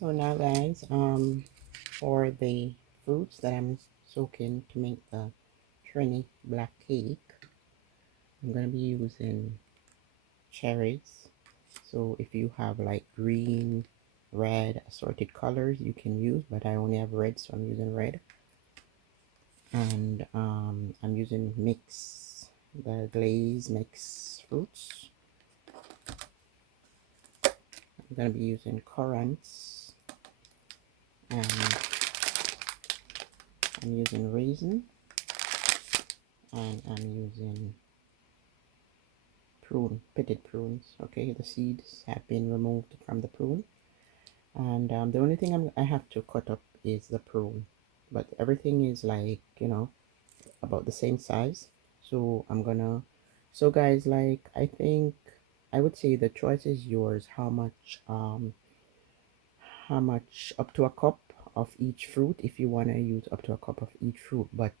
So now guys, for the fruits that I'm soaking to make the Trini black cake, I'm gonna be using cherries. So if you have like green, red, assorted colors you can use, but I only have red, so I'm using red. And I'm using the glaze mix fruits. I'm gonna be using currants, and I'm using raisin, and I'm using pitted prunes. Okay, the seeds have been removed from the prune, and the only thing I have to cut up is the prune, but everything is like, about the same size. So so guys, like, I think I would say the choice is yours. How much up to a cup of each fruit, if you want to use up to a cup of each fruit, but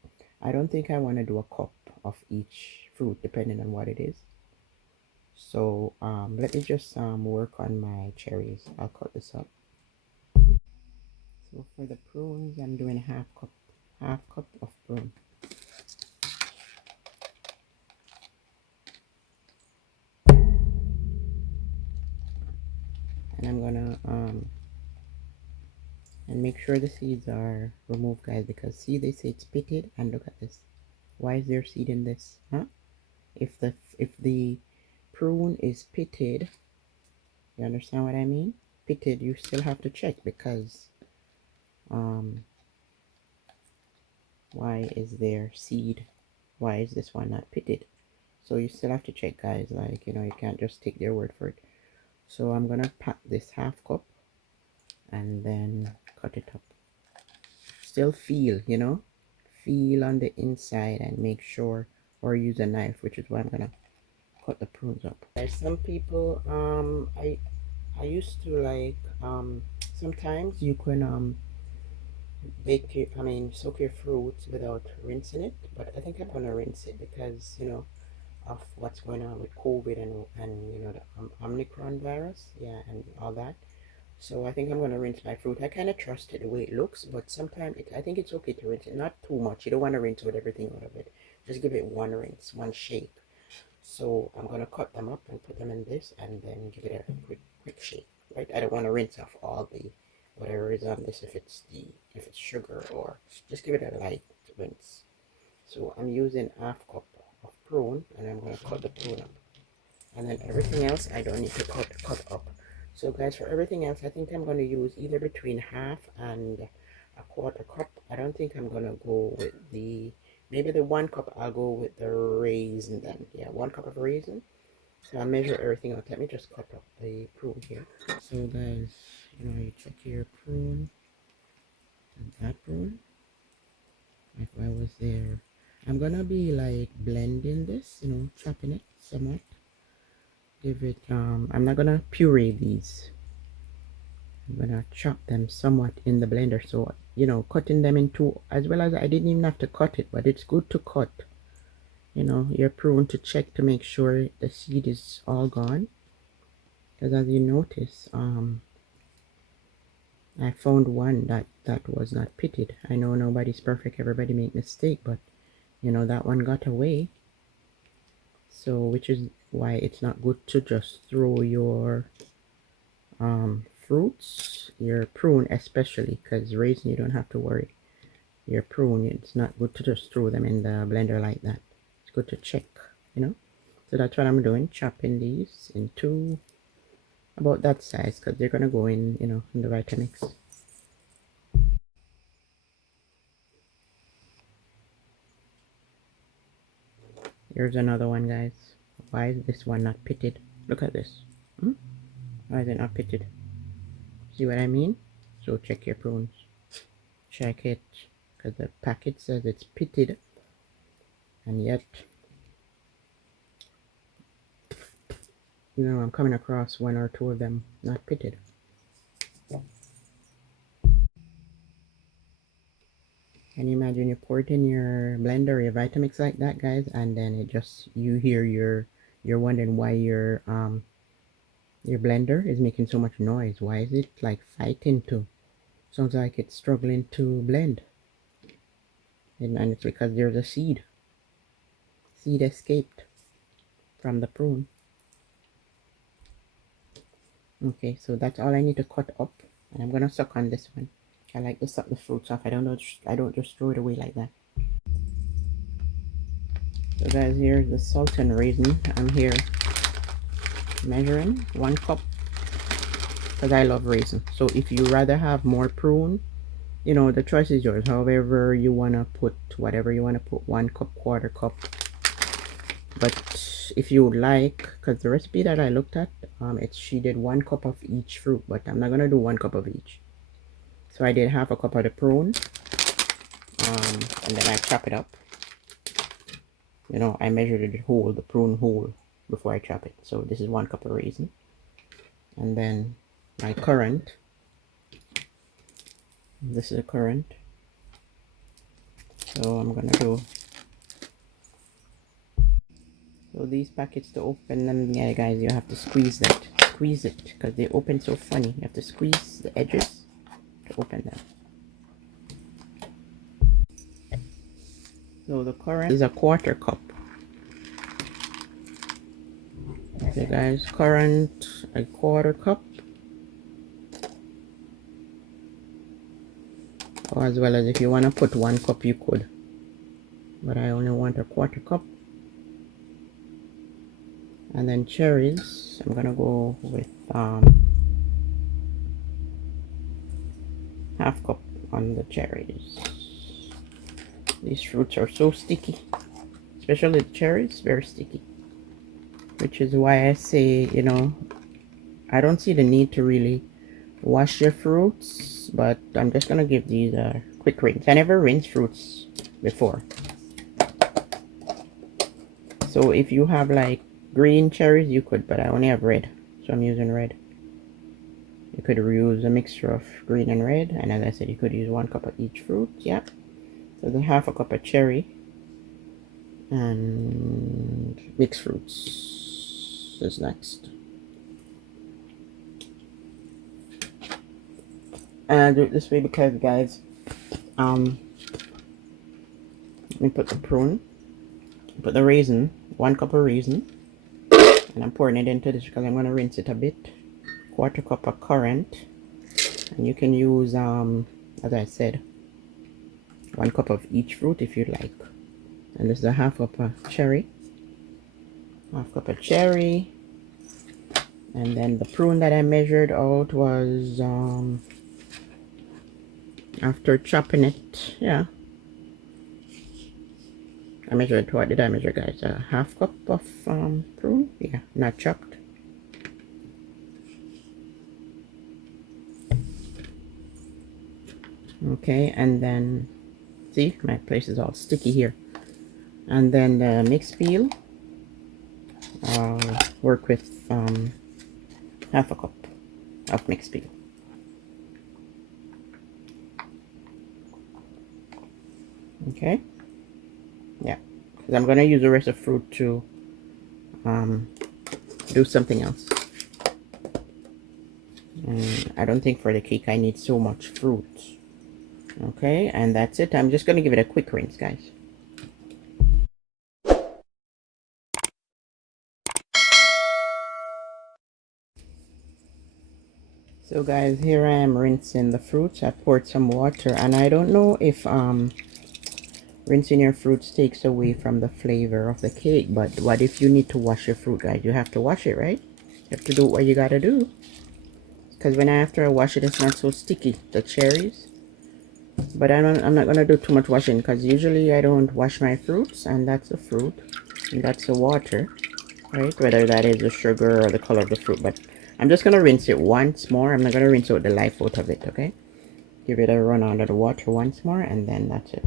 I don't think I want to do a cup of each fruit depending on what it is. So let me just work on my cherries. I'll cut this up. So for the prunes, I'm doing half cup of prune. And I'm gonna and make sure the seeds are removed, guys, because see, they say it's pitted, and look at this. Why is there seed in this? Huh? If the prune is pitted, you understand what I mean? Pitted, you still have to check, because um why is there seed? Why is this one not pitted? So you still have to check, guys. Like, you can't just take their word for it. So I'm gonna pack this half cup and then cut it up. Still feel on the inside and make sure, or use a knife, which is why I'm gonna cut the prunes up. There's some people, I used to like, sometimes you can soak your fruits without rinsing it, but I think I'm gonna rinse it, because of what's going on with COVID, and the Omicron virus, yeah, and all that. So I think I'm gonna rinse my fruit. I kind of trust it the way it looks, but sometimes I think it's okay to rinse it, not too much. You don't want to rinse with everything out of it. Just give it one rinse, one shake. So I'm gonna cut them up and put them in this, and then give it a quick shake. Right? I don't want to rinse off all the whatever is on this, if it's sugar, or just give it a light rinse. So I'm using half cup of prune, and I'm gonna cut the prune up, and then everything else I don't need to cut up. So guys, for everything else, I think I'm going to use either between half and a quarter cup. I don't think I'm going to go with maybe the 1 cup. I'll go with the raisin then. Yeah, 1 cup of raisin. So I'll measure everything out. Let me just cut up the prune here. So guys, you check your prune and that prune. If I was there, I'm gonna be like blending this, chopping it somewhat. Give it, I'm not gonna puree these. I'm gonna chop them somewhat in the blender. So, cutting them into, as well as I didn't even have to cut it, but it's good to cut, your prune, to check to make sure the seed is all gone. Because as you notice, I found one that was not pitted. I know nobody's perfect, everybody make mistake, but that one got away. So, which is why it's not good to just throw your fruits, your prune especially, because raisin you don't have to worry. Your prune, it's not good to just throw them in the blender like that. It's good to check, so that's what I'm doing, chopping these into about that size, because they're gonna go in, in the Vitamix. Here's another one, guys. Why is this one not pitted? Look at this. Why is it not pitted? See what I mean? So check your prunes. Check it, because the packet says it's pitted, and yet, I'm coming across one or two of them not pitted. Can you imagine you pour it in your blender, your Vitamix like that, guys, and then it just, you're wondering why Your blender is making so much noise. Why is it like fighting to? Sounds like it's struggling to blend. And it's because there's a seed. Seed escaped from the prune. Okay, so that's all I need to cut up. And I'm gonna suck on this one. I like to suck the fruits off. I don't just throw it away like that. So guys, here's the salt and raisin. I'm here measuring 1 cup because I love raisin. So if you rather have more prune, you know, the choice is yours. However you want to put, whatever you want to put, 1 cup, quarter cup. But if you like, because the recipe that I looked at, she did 1 cup of each fruit, but I'm not going to do 1 cup of each. So I did half a cup of the prune, and then I chop it up. You know, I measured it whole, the prune whole, before I chop it. So this is 1 cup of raisin. And then my currant. This is a currant. So I'm gonna do. So these packets, to open them, yeah guys, you have to squeeze that. Squeeze it, because they open so funny. You have to squeeze the edges to open them. So the currant is a quarter cup. Okay guys, currant a quarter cup. Or as well as if you want to put 1 cup, you could. But I only want a quarter cup. And then cherries, I'm gonna go with half cup on the cherries. These fruits are so sticky, especially the cherries, very sticky. Which is why I say, you know, I don't see the need to really wash your fruits, but I'm just gonna give these a quick rinse. I never rinsed fruits before. So if you have like green cherries, you could, but I only have red, so I'm using red. You could use a mixture of green and red, and as I said, you could use 1 cup of each fruit. Yeah. So the half a cup of cherry and mixed fruits is next. And I do it this way because, guys, let me put the prune, put the raisin, 1 cup of raisin, and I'm pouring it into this because I'm going to rinse it a bit. Quarter cup of currant, and you can use as I said, 1 cup of each fruit if you like. And this is a half cup of cherry, and then the prune that I measured out was after chopping it, yeah, I measured, what did I measure, guys? A half cup of prune, yeah, not chopped. Okay, and then see, my place is all sticky here. And then the mixed peel, I'll work with half a cup of mixed peel. Okay, yeah, because I'm gonna use the rest of fruit to do something else. And I don't think for the cake I need so much fruit. Okay, and that's it. I'm just gonna give it a quick rinse, guys. So guys, here I am rinsing the fruits. I poured some water, and I don't know if rinsing your fruits takes away from the flavor of the cake, but what if you need to wash your fruit, guys? You have to wash it, right? You have to do what you gotta do, because when after I wash it, it's not so sticky, the cherries. But I'm not gonna do too much washing, because usually I don't wash my fruits, and that's the fruit and that's the water, right? Whether that is the sugar or the color of the fruit. But I'm just gonna rinse it once more. I'm not gonna rinse out the life out of it, okay? Give it a run under the water once more, and then that's it.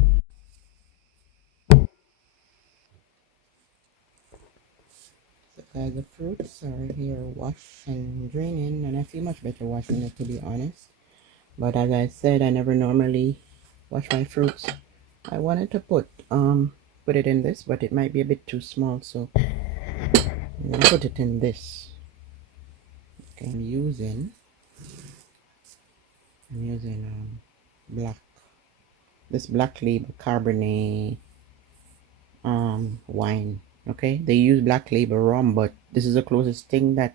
So guys, the fruits are here washed and draining, and I feel much better washing it, to be honest. But as I said, I never normally wash my fruits. I wanted to put it in this, but it might be a bit too small, so I'm gonna put it in this. Okay, I'm using this black label Cabernet wine. Okay, they use black label rum, but this is the closest thing that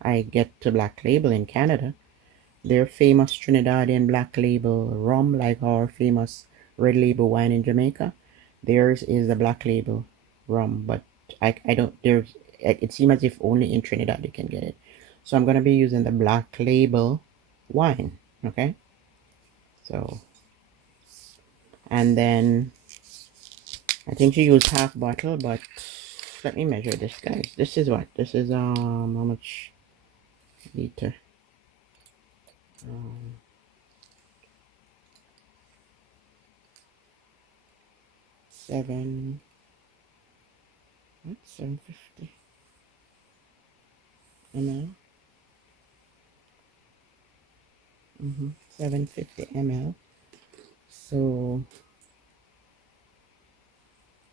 I get to black label in Canada. Their famous Trinidadian black label rum, like our famous red label wine in Jamaica. Theirs is the black label rum, but I don't, there's, it seems as if only in Trinidad you can get it. So I'm going to be using the black label wine. Okay. So, and then I think she used half bottle, but let me measure this, guys. This is what? This is, how much liter? 7, what? 750 ml. 750 ml. So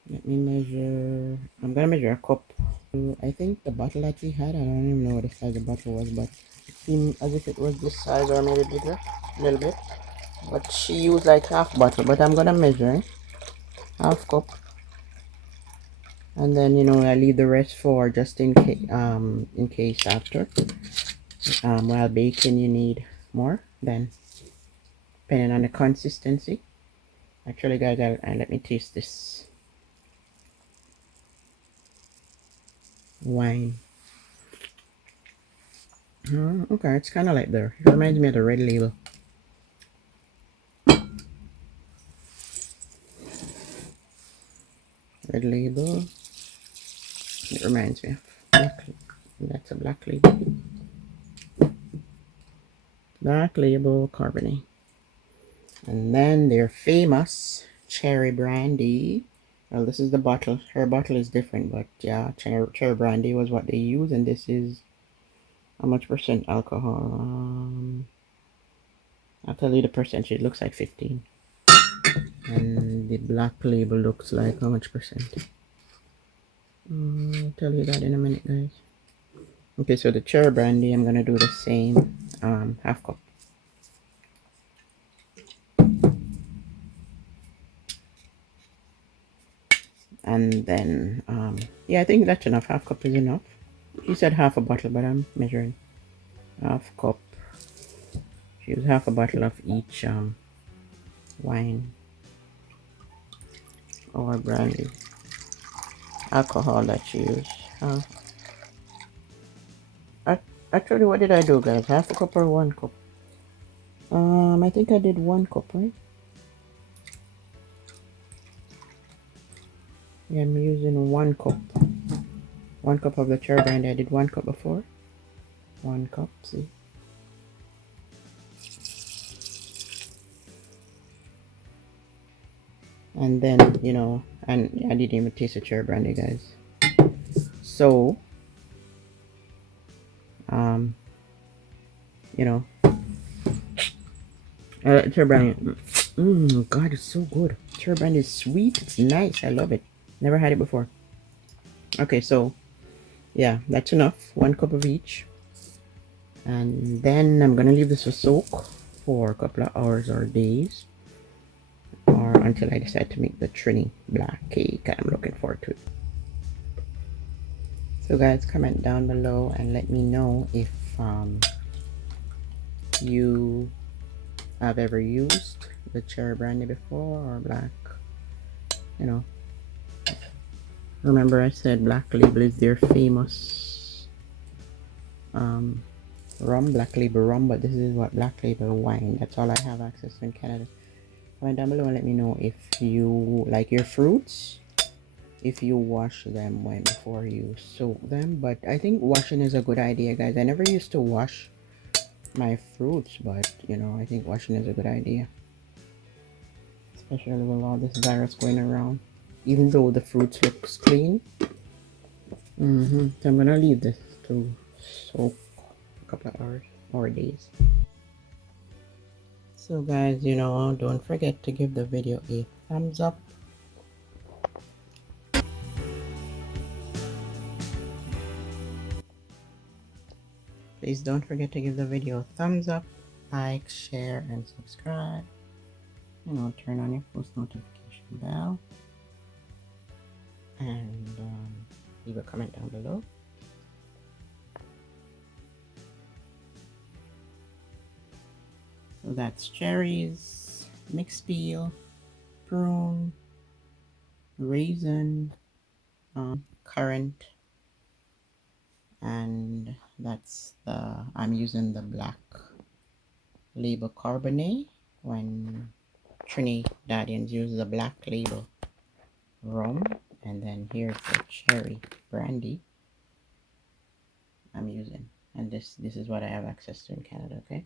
let me measure. I'm gonna measure a cup. I think the bottle that she had, I don't even know what the size the bottle was, but it seemed as if it was this size or maybe bigger, a little bit. But she used like half bottle. But I'm gonna measure half cup, and then I leave the rest for just in case. In case after, while baking, you need more. Then, depending on the consistency. Actually, guys, I'll let me taste this wine. Okay, it's kind of like it reminds me of the red label. Red label. It reminds me of that's a black label. Black label Cabernet. And then their famous cherry brandy. Well, this is the bottle. Her bottle is different, but yeah, cherry brandy was what they use, and this is how much percent alcohol? I'll tell you the percentage. It looks like 15. And the black label looks like how much percent? I'll tell you that in a minute, guys. Okay, so the cherry brandy, I'm gonna do the same, half cup. And then, yeah, I think that's enough. Half cup is enough. She said half a bottle, but I'm measuring half cup. She used half a bottle of each wine or brandy alcohol that she used. Actually, what did I do, guys? Half a cup or 1 cup? I think I did 1 cup, right? Yeah, I'm using 1 cup. 1 cup of the cherry brandy. I did 1 cup before. 1 cup, see? And then, and I didn't even taste the cherry brandy, guys. So, cherry brandy. God, it's so good. Cherry brandy is sweet. It's nice. I love it. Never had it before. Okay, so yeah, that's enough. 1 cup of each. And then I'm gonna leave this to soak for a couple of hours or days, or until I decide to make the Trini black cake. I'm looking forward to it. So guys, comment down below and let me know if you have ever used the cherry brandy before or black. Remember I said black label is their famous rum, black label rum, but this is what black label wine. That's all I have access to in Canada. Comment down below and let me know if you like your fruits, if you wash them before you soak them. But I think washing is a good idea, guys. I never used to wash my fruits, but I think washing is a good idea, especially with all this virus going around, even though the fruits looks clean. So I'm gonna leave this to soak a couple of hours or days. So guys, don't forget to give the video a thumbs up. Please don't forget to give the video a thumbs up, like, share, and subscribe. Turn on your post notification bell, and leave a comment down below. So that's cherries, mixed peel, prune, raisin, currant, and I'm using the black label Cabernet when Trini Dadians use the black label rum. And then here's the cherry brandy I'm using, and this is what I have access to in Canada. Okay,